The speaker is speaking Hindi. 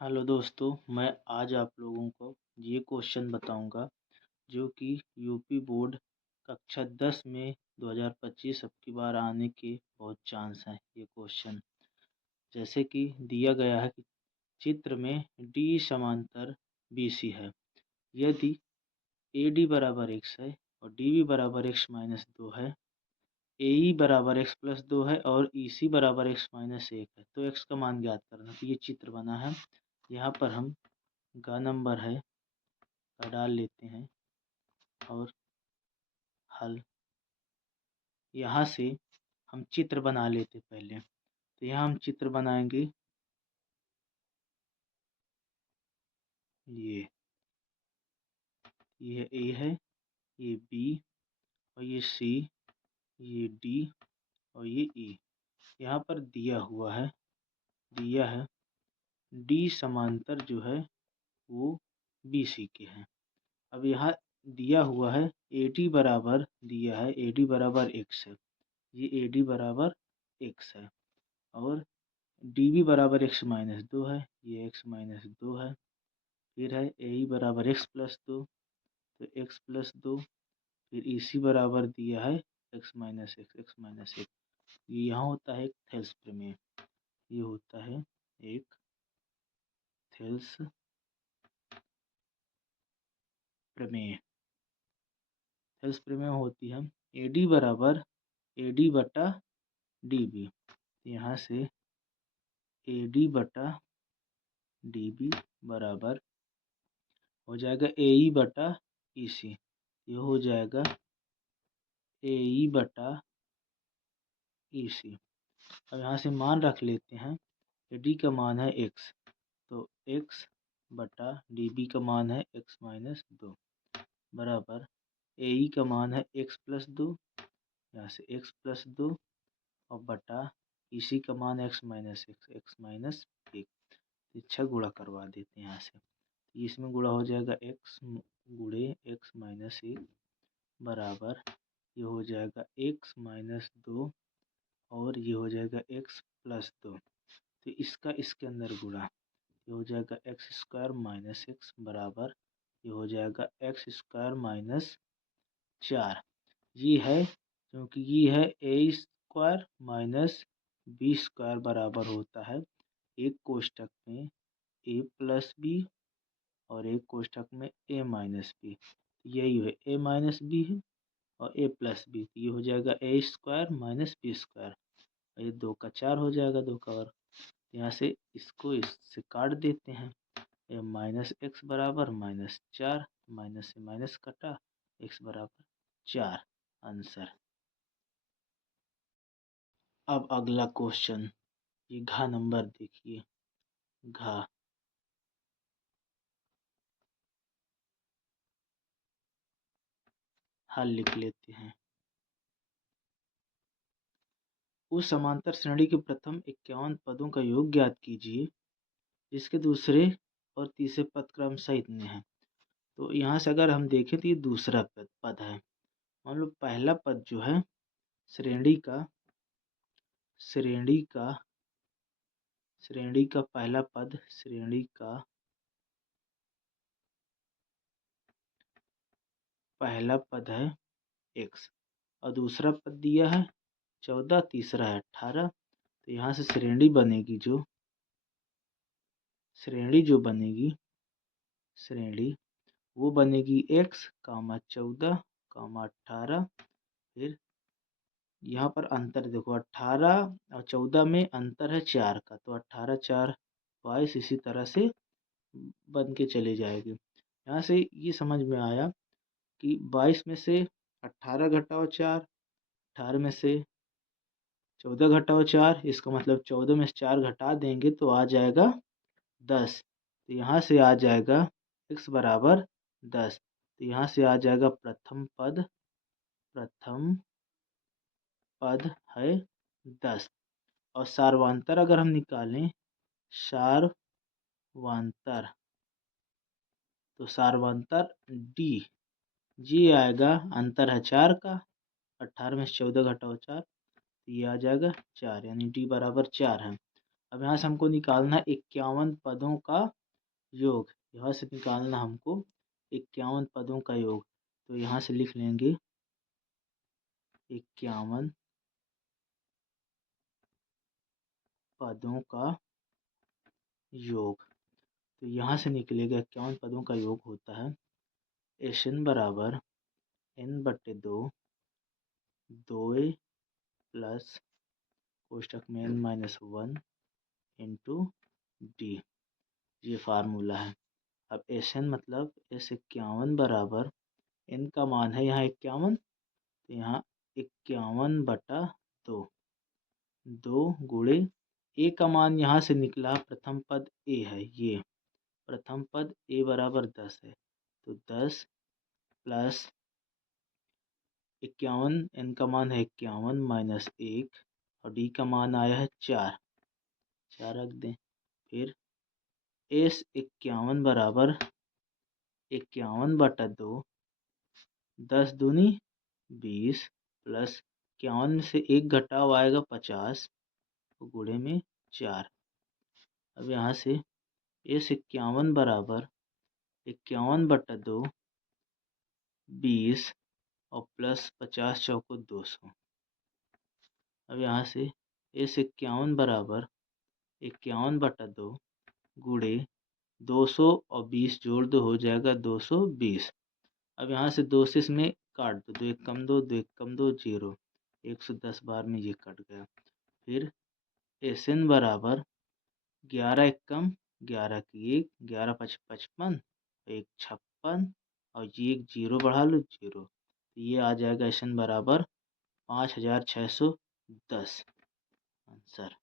हेलो दोस्तों, मैं आज आप लोगों को ये क्वेश्चन बताऊंगा जो कि यूपी बोर्ड कक्षा 10 में 2025 अब की बार आने के बहुत चांस हैं। ये क्वेश्चन जैसे कि दिया गया है कि चित्र में डी समांतर बीसी है। यदि ए डी बराबर x है और डी बी बराबर x-2 है, ए ई बराबर x+2 है और ई सी बराबर x-1 है, तो x का मान ज्ञात करना। तो ये चित्र बना है। यहाँ पर हम ग नंबर है का डाल लेते हैं और हल। यहाँ से हम चित्र बना लेते पहले। तो यहाँ हम चित्र बनाएंगे ये ए है, ये बी और ये सी, ये डी और ये ई। यहाँ पर दिया है डी समांतर जो है वो बी सी के हैं। अब यहाँ दिया हुआ है ए डी बराबर एक्स है, ये ए डी बराबर एक्स है और डी बी बराबर x-2 है, ये x-2 है। फिर है ए ई बराबर x+2, तो x+2। फिर ई सी बराबर दिया है x-1। ये यहाँ होता है एक थेल्स प्रमेय। ये होता है एक थेल्स प्रमेय। थेल्स प्रमेय होती है ए डी बराबर ए डी बटा डी बी। यहाँ से ए डी बटा डी बी बराबर हो जाएगा ए ई बटा ई सी। ये हो जाएगा ए ई बटा ई सी। अब यहाँ से मान रख लेते हैं। डी का मान है x, तो x बटा डी बी का मान है x-2 बराबर ए ई का मान है x+2, यहाँ से x+2 और बटा ई सी का मान x-1। अच्छा गुणा करवा देते हैं यहाँ से। इसमें गुणा हो जाएगा x गुणे x-1 बराबर ये हो जाएगा x-2 और ये हो जाएगा x+2। तो इसका इसके अंदर गुणा, ये हो जाएगा x² - x बराबर ये हो जाएगा x²-4। ये है क्योंकि ये है a² - b² बराबर होता है एक कोष्ठक में a+b और एक कोष्ठक में a-b। यही है a-b है और a+b। ये हो जाएगा a² - b²। ये 2 का 4 हो जाएगा, 2 का वर्ग। यहाँ से इसको इससे काट देते हैं। -x बराबर -4, माइनस से माइनस कटा, x बराबर 4 आंसर। अब अगला क्वेश्चन, ये घ नंबर देखिए। घ हल लिख लेते हैं। उस समांतर श्रेणी के प्रथम 51 पदों का योग ज्ञात कीजिए जिसके दूसरे और तीसरे पद क्रम सहित इतने हैं। तो यहाँ से अगर हम देखें तो ये दूसरा पद है। मान लो पहला पद जो है श्रेणी का पहला पद श्रेणी का पहला पद है x और दूसरा पद दिया है 14, तीसरा है 18। तो यहाँ से श्रेणी जो बनेगी वो बनेगी x, 14, 18। फिर यहाँ पर अंतर देखो, 18 और 14 में अंतर है 4 का, तो 18 4 22 इसी तरह से बन के चले जाएगी। यहाँ से ये समझ में आया कि 22 में से 18 घटाओ 4, 18 में से 14 घटाओ 4, इसका मतलब 14 में से 4 घटा देंगे तो आ जाएगा 10। तो यहाँ से आ जाएगा x बराबर 10। तो यहाँ से आ जाएगा प्रथम पद है 10। और सार्वंतर अगर हम निकालें तो सार्वंतर D ये आएगा, अंतर है 4 का, 18 में से 14 घटाओ 4, ये आ जाएगा 4, यानी D बराबर 4 है। अब यहाँ से हमको निकालना 51 पदों का योग। यहाँ से निकालना हमको 51 पदों का योग। तो यहाँ से लिख लेंगे 51 पदों का योग। तो यहाँ से निकलेगा 51 पदों का योग होता है SN बराबर N/2 2A प्लस कोष्टक में N-1 इंटू D। ये फार्मूला है। अब SN मतलब S51 बराबर N का मान है यहाँ 51, तो यहाँ 51/2 2 गुणे A का मान यहाँ से निकला, प्रथम पद A है, ये प्रथम पद A बराबर 10 है, तो 10 प्लस 51, N का मान है 51 माइनस 1 और D का मान आया है 4 रख दें। फिर S51 बराबर 51/2 10 दूनी 20 प्लस 51 में से 1 घटाव आएगा 50 गुणे में 4। अब यहाँ से S51 बराबर 51/2 20 और प्लस 50 चौको 200। अब यहाँ से S51 बराबर 51/2 गुणे 200 और 20 जोड़ दो, हो जाएगा 220। अब यहाँ से 2 से इसमें काट दो, 2 एक कम 2, 2 एक कम 2, 0। 110 बार में ये कट गया। फिर SN बराबर 11 एक कम 11 की 1, 11 × 5 = 55, 1 56 और ये एक 0 बढ़ा लो 0। ये आ जाएगा SN बराबर 5610 आंसर।